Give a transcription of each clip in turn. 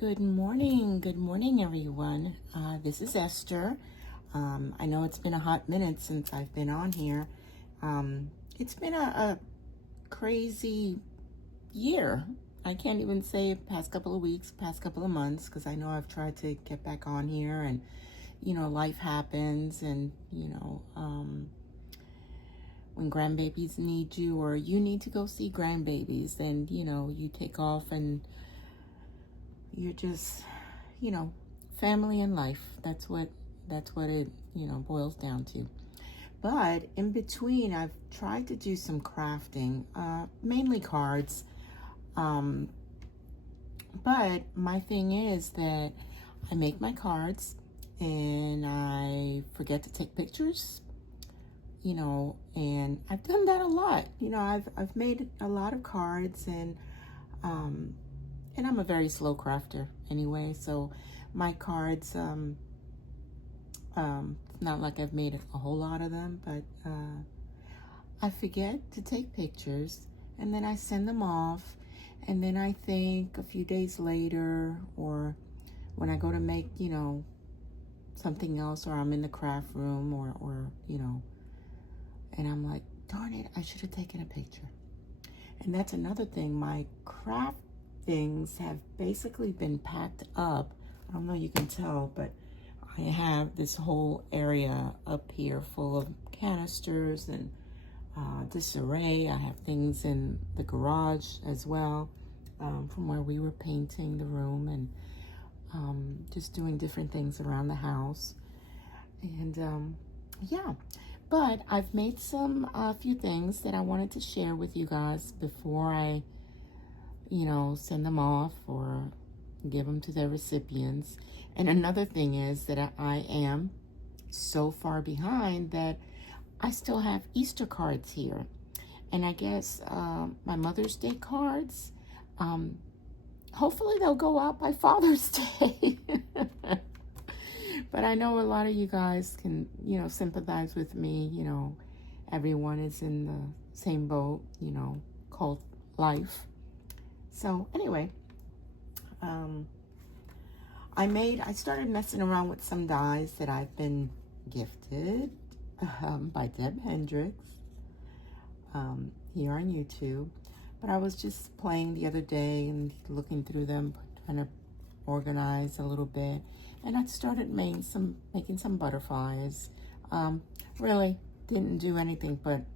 Good morning, everyone. This is Esther. I know it's been a hot minute since I've been on here. It's been a crazy year. I can't even say past couple of weeks, past couple of months, because I know I've tried to get back on here and, life happens and, when grandbabies need you or you need to go see grandbabies, then, you take off and you're just, family and life. That's what it, boils down to. But in between, I've tried to do some crafting, mainly cards. But my thing is that I make my cards and I forget to take pictures, and I've done that a lot. I've made a lot of cards and I'm a very slow crafter anyway, so my cards, not like I've made a whole lot of them, but I forget to take pictures and then I send them off, and then I think a few days later, or when I go to make, something else, or I'm in the craft room or and I'm like, darn it, I should have taken a picture. And that's another thing, my craft things have basically been packed up. I don't know, you can tell, but I have this whole area up here full of canisters and disarray. I have things in the garage as well, from where we were painting the room and just doing different things around the house. And yeah, but I've made a few things that I wanted to share with you guys before I send them off or give them to their recipients. And another thing is that I am so far behind that I still have Easter cards here. And I guess my Mother's Day cards, hopefully they'll go out by Father's Day. But I know a lot of you guys can, sympathize with me. Everyone is in the same boat, called life. So anyway, I started messing around with some dies that I've been gifted by Deb Hendricks here on YouTube. But I was just playing the other day and looking through them, trying to organize a little bit. And I started making some butterflies. Really didn't do anything but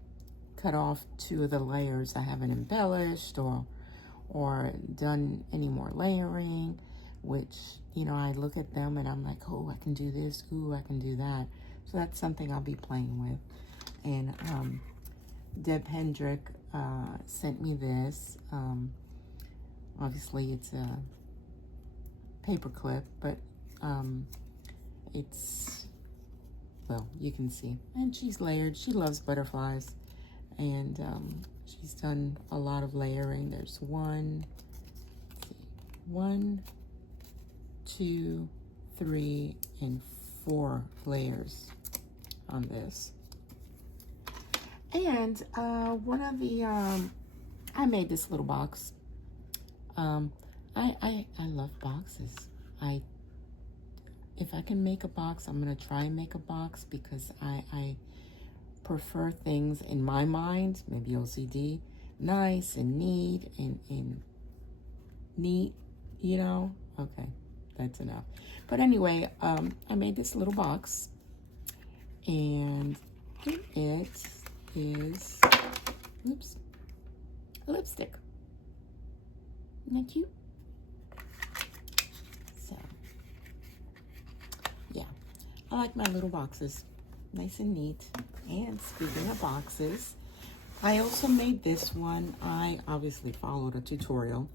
cut off 2 of the layers. I haven't embellished or done any more layering, which, I look at them and I'm like, oh, I can do this, ooh, I can do that. So that's something I'll be playing with. And Deb Hendrick sent me this. Obviously it's a paper clip, but it's, well, you can see. And she's layered. She loves butterflies. And she's done a lot of layering. There's 1, 2, 3, and 4 layers on this. And one of the, I made this little box. I love boxes. If I can make a box, I'm gonna try and make a box, because I prefer things in my mind, maybe OCD, nice and neat and neat, okay, that's enough. But anyway, I made this little box, and it is, oops, a lipstick. Isn't that cute? So yeah, I like my little boxes, nice and neat. And speaking of boxes, I also made this one. I obviously followed a tutorial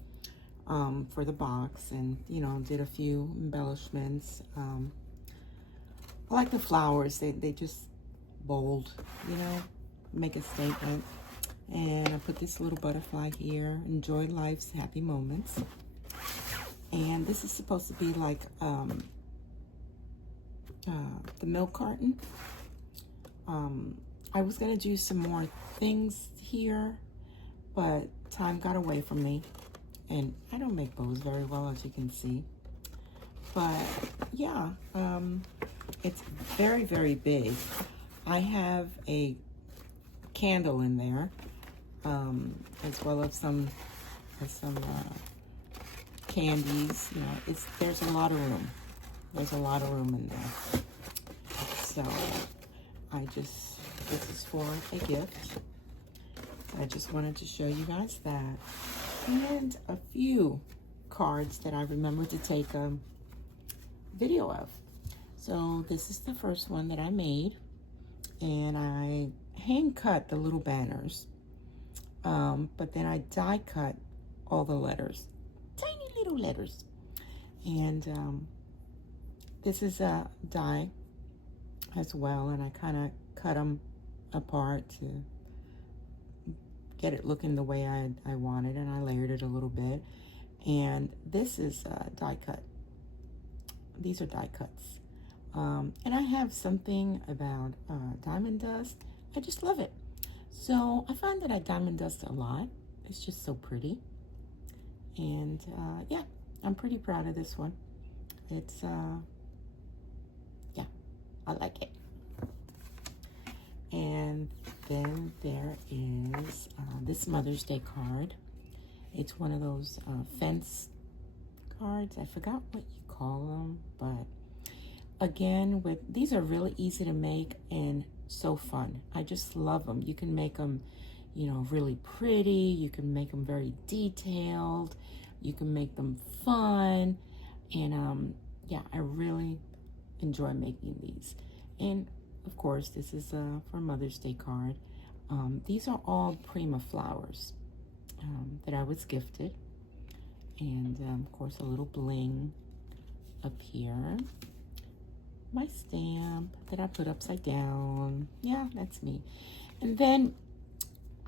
for the box and, did a few embellishments. I like the flowers. They just bold, make a statement. And I put this little butterfly here, enjoy life's happy moments. And this is supposed to be like the milk carton. I was going to do some more things here, but time got away from me. And I don't make bows very well, as you can see. But yeah, it's very, very big. I have a candle in there, as well as some candies. You know, there's a lot of room. There's a lot of room in there. So this is for a gift. I just wanted to show you guys that. And a few cards that I remember to take a video of. So this is the first one that I made. And I hand cut the little banners. But then I die cut all the letters. Tiny little letters. And this is a die as well. And I kind of cut them apart to get it looking the way I wanted, and I layered it a little bit. And this is die cut. These are die cuts. And I have something about diamond dust. I just love it. So I find that I diamond dust a lot. It's just so pretty. And yeah, I'm pretty proud of this one. It's, yeah, I like it. And then there is this Mother's Day card. It's one of those fence cards. I forgot what you call them, but again, these are really easy to make and so fun. I just love them. You can make them, you know, really pretty. You can make them very detailed. You can make them fun. And yeah, I really enjoy making these. And of course, this is for Mother's Day card. These are all Prima flowers that I was gifted. And of course, a little bling up here. My stamp that I put upside down. Yeah, that's me. And then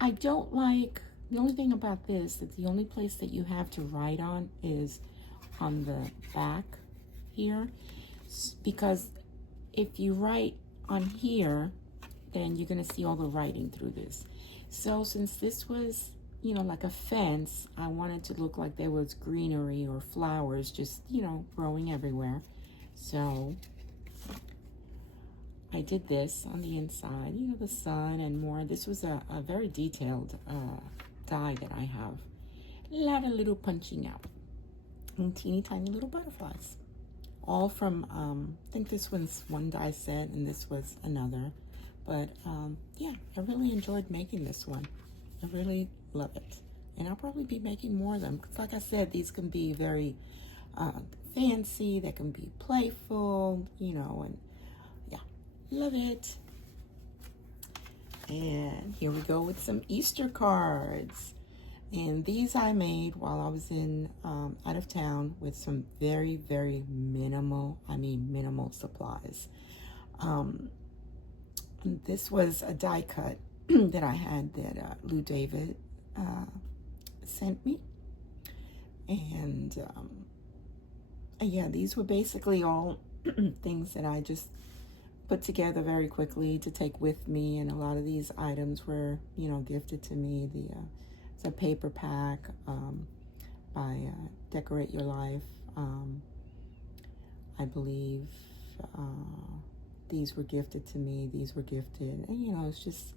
I don't like, the only thing about this, that the only place that you have to write on is on the back here. Because if you write on here, then you're going to see all the writing through this. So since this was, you know, like a fence, I wanted to look like there was greenery or flowers just, you know, growing everywhere. So I did this on the inside, you know, the sun and more. This was a very detailed die that I have. A lot of little punching out and teeny tiny little butterflies. All from, I think this one's one die set and this was another. But yeah, I really enjoyed making this one. I really love it. And I'll probably be making more of them. Because like I said, these can be very fancy. They can be playful, you know, and yeah, love it. And here we go with some Easter cards. And these I made while I was in out of town with some very, very minimal, minimal supplies. This was a die cut that I had that Lou David sent me. And yeah, these were basically all things that I just put together very quickly to take with me. And a lot of these items were, you know, gifted to me. It's a paper pack by Decorate Your Life. I believe these were gifted to me. These were gifted. And, you know, it's just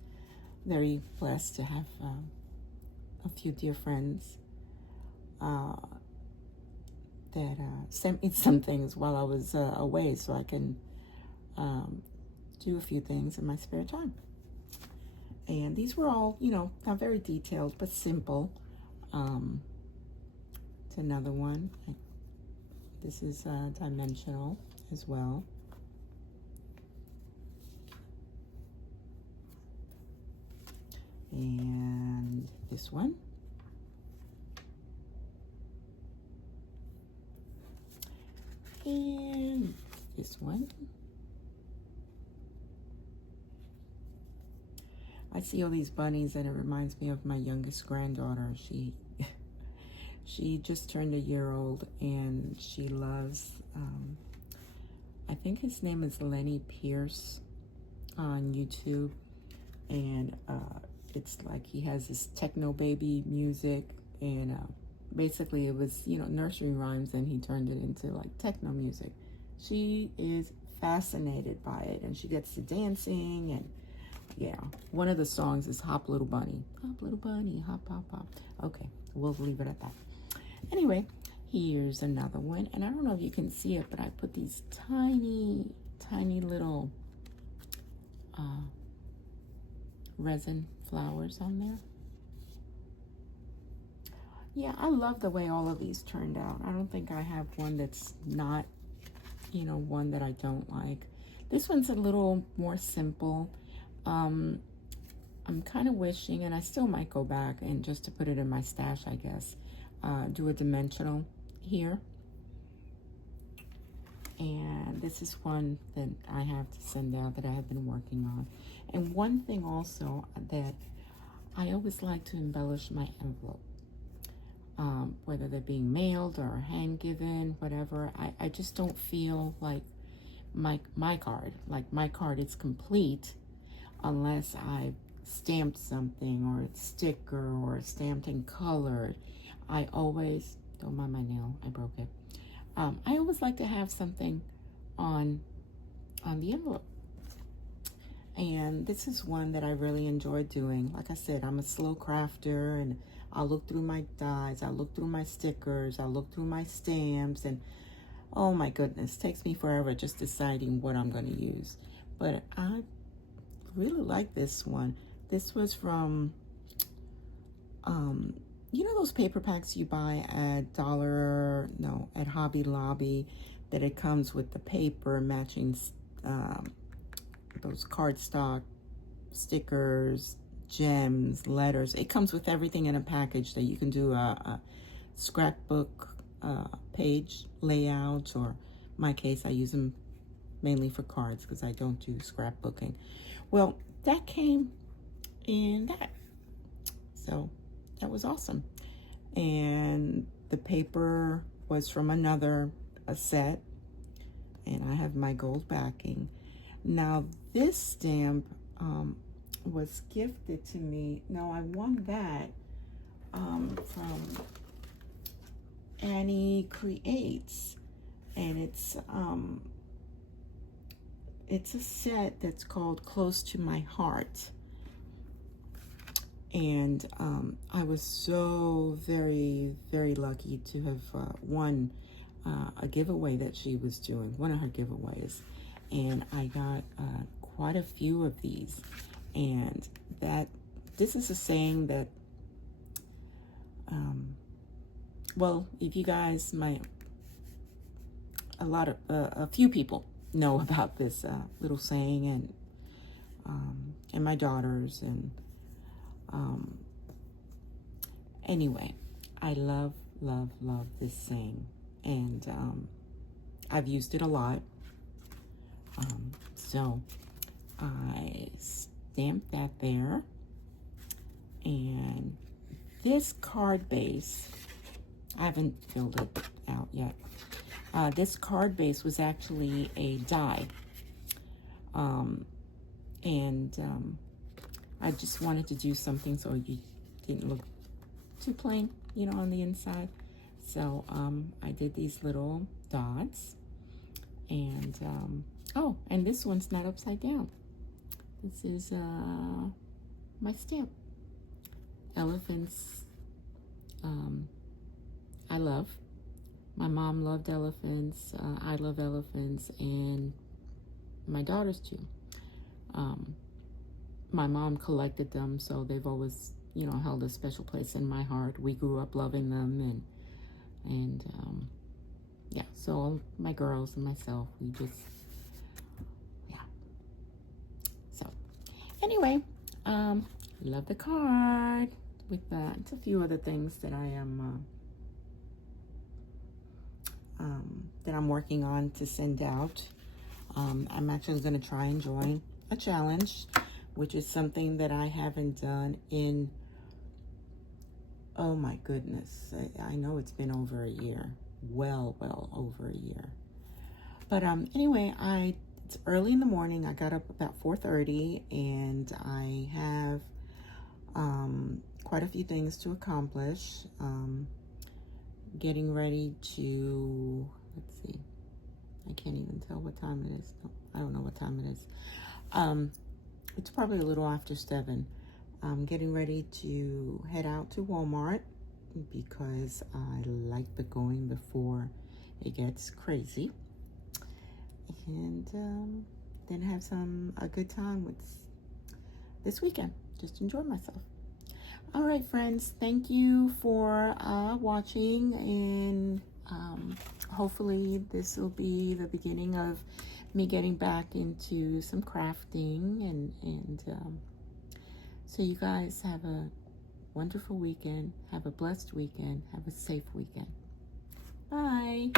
very blessed to have a few dear friends that sent me some things while I was away so I can do a few things in my spare time. And these were all, you know, not very detailed, but simple. It's another one. This is dimensional as well. And this one. And this one. I see all these bunnies and it reminds me of my youngest granddaughter. She just turned a year old and she loves, I think his name is Lenny Pierce on YouTube. And it's like he has this techno baby music and basically it was, you know, nursery rhymes, and he turned it into like techno music. She is fascinated by it, and she gets to dancing. And yeah, one of the songs is Hop Little Bunny. Hop Little Bunny, hop, hop, hop. Okay, we'll leave it at that. Anyway, here's another one, and I don't know if you can see it, but I put these tiny, tiny little resin flowers on there. Yeah, I love the way all of these turned out. I don't think I have one that's not, you know, one that I don't like. This one's a little more simple. I'm kind of wishing, and I still might go back and just to put it in my stash, I guess, do a dimensional here. And this is one that I have to send out that I have been working on. And one thing also that I always like to embellish my envelope. Whether they're being mailed or hand-given, whatever. I just don't feel like my card is complete unless I've stamped something, or it's sticker, or it's stamped and colored. I always, don't mind my nail, I broke it. I always like to have something on the envelope. And this is one that I really enjoy doing. Like I said, I'm a slow crafter, and I'll look through my dies, I'll look through my stickers, I'll look through my stamps, and oh my goodness, it takes me forever just deciding what I'm going to use. But I really like this one. This was from, you know those paper packs you buy at at Hobby Lobby, that it comes with the paper matching those cardstock stickers, gems, letters. It comes with everything in a package that you can do a scrapbook page layout, or in my case, I use them mainly for cards because I don't do scrapbooking. Well, that came in that. So that was awesome. And the paper was from another set, and I have my gold backing. Now this stamp was gifted to me. Now I won that from Annie Creates, and it's a set that's called Close to My Heart. And I was so very, very lucky to have won a giveaway that she was doing, one of her giveaways. And I got quite a few of these. And this is a saying that, well, if you guys a few people know about this little saying, and my daughters, and anyway, I love this saying, and I've used it a lot. So I stamped that there, and this card base, I haven't filled it out yet. This card base was actually a die, and I just wanted to do something so you didn't look too plain, you know, on the inside. So I did these little dots, and oh, and this one's not upside down. This is my stamp. Elephants, I love. My mom loved elephants. I love elephants, and my daughters too. My mom collected them, so they've always, you know, held a special place in my heart. We grew up loving them, and yeah. So my girls and myself, we just, yeah. So anyway, love the card with that. It's a few other things that I am that I'm working on to send out. I'm actually going to try and join a challenge, which is something that I haven't done in, oh my goodness, I know it's been over a year, well over a year. But anyway, it's early in the morning. I got up about 4:30, and I have quite a few things to accomplish. getting ready to, let's see, I can't even tell what time it is. No, I don't know what time it is. It's probably a little after 7. I'm getting ready to head out to Walmart because I like the going before it gets crazy. And then have a good time with this weekend. Just enjoy myself. All right, friends, thank you for watching, and hopefully this will be the beginning of me getting back into some crafting, and so you guys have a wonderful weekend, have a blessed weekend, have a safe weekend. Bye.